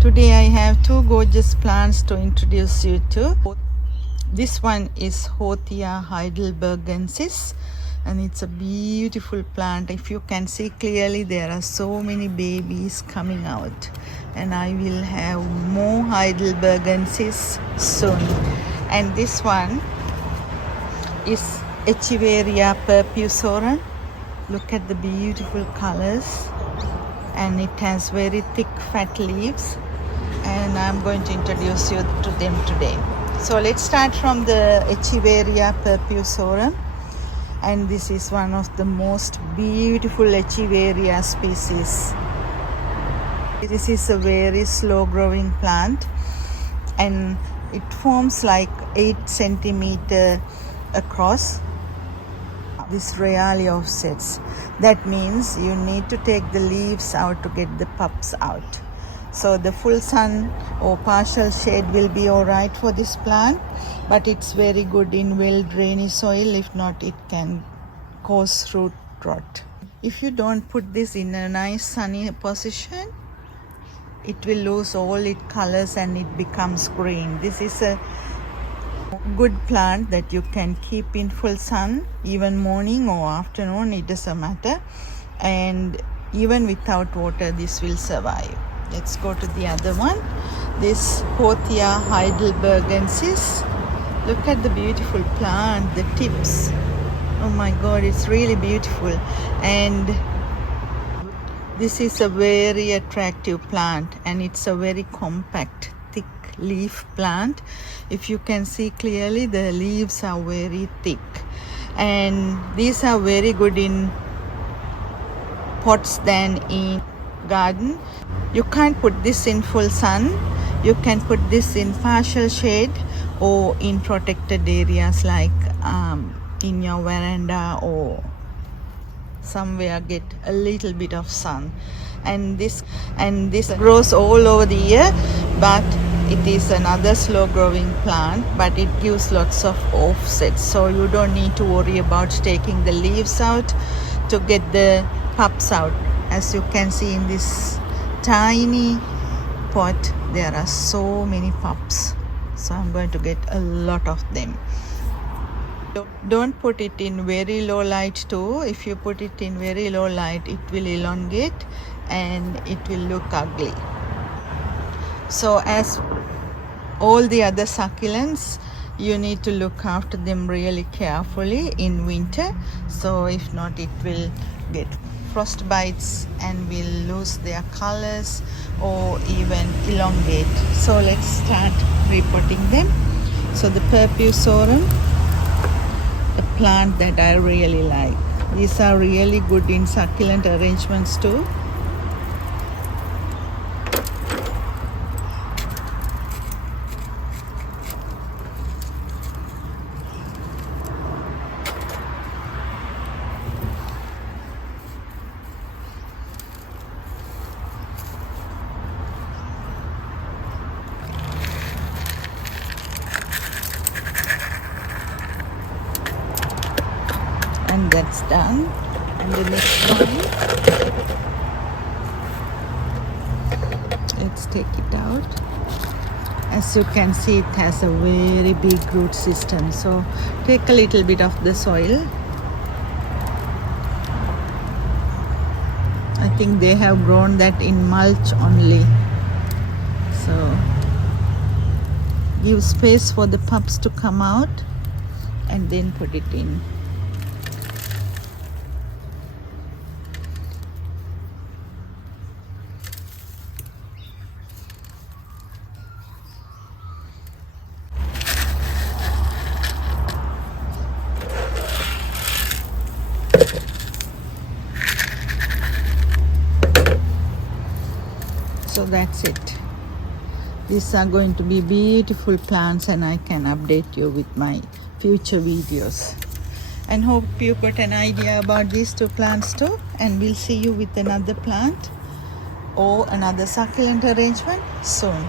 Today I have two gorgeous plants to introduce you to. This one is Hawothia Heidlebergensis, and it's a beautiful plant. If you can see clearly, there are so many babies coming out, and I will have more Heidelbergensis soon. And this one is Echiveria Perpusorum. Look at the beautiful colors, and it has very thick fat leaves, and I'm going to introduce you to them today. So let's start from the Echiveria Perpusorum, and this is one of the most beautiful Echiveria species. This is a very slow growing plant, and it forms like 8 centimeter across. This rarely offsets. That means you need to take the leaves out to get the pups out. So the full sun or partial shade will be alright for this plant, but it's very good in well drainy soil. If not, it can cause root rot. If you don't put this in a nice sunny position, it will lose all its colors and it becomes green. This is a good plant that you can keep in full sun, even morning or afternoon, it doesn't matter, and even without water this will survive. Let's go to the other one. This Hawothia Heidlebergensis. Look at the beautiful plant, the tips. Oh my god, it's really beautiful. And this is a very attractive plant, and it's a very compact, thick leaf plant. If you can see clearly, the leaves are very thick, and these are very good in pots than in garden. You can't put this in full sun. You can put this in partial shade or in protected areas like in your veranda or somewhere get a little bit of sun. And this grows all over the year, but it is another slow growing plant, but it gives lots of offsets, so you don't need to worry about taking the leaves out to get the pups out. As you can see in this tiny pot, there are so many pups, so I'm going to get a lot of them. Don't put it in very low light too. If you put it in very low light, it will elongate and it will look ugly. So as all the other succulents, you need to look after them really carefully in winter. So if not, it will get frost bites and will lose their colors or even elongate. So let's start repotting them. So the Perpusorum, a plant that I really like. These are really good in succulent arrangements too. And that's done. And the next one, let's take it out. As you can see, it has a very big root system, so take a little bit of the soil. I think they have grown that in mulch only, so give space for the pups to come out and then put it in. So that's it. These are going to be beautiful plants, and I can update you with my future videos. And hope you got an idea about these two plants too, and we'll see you with another plant or another succulent arrangement soon.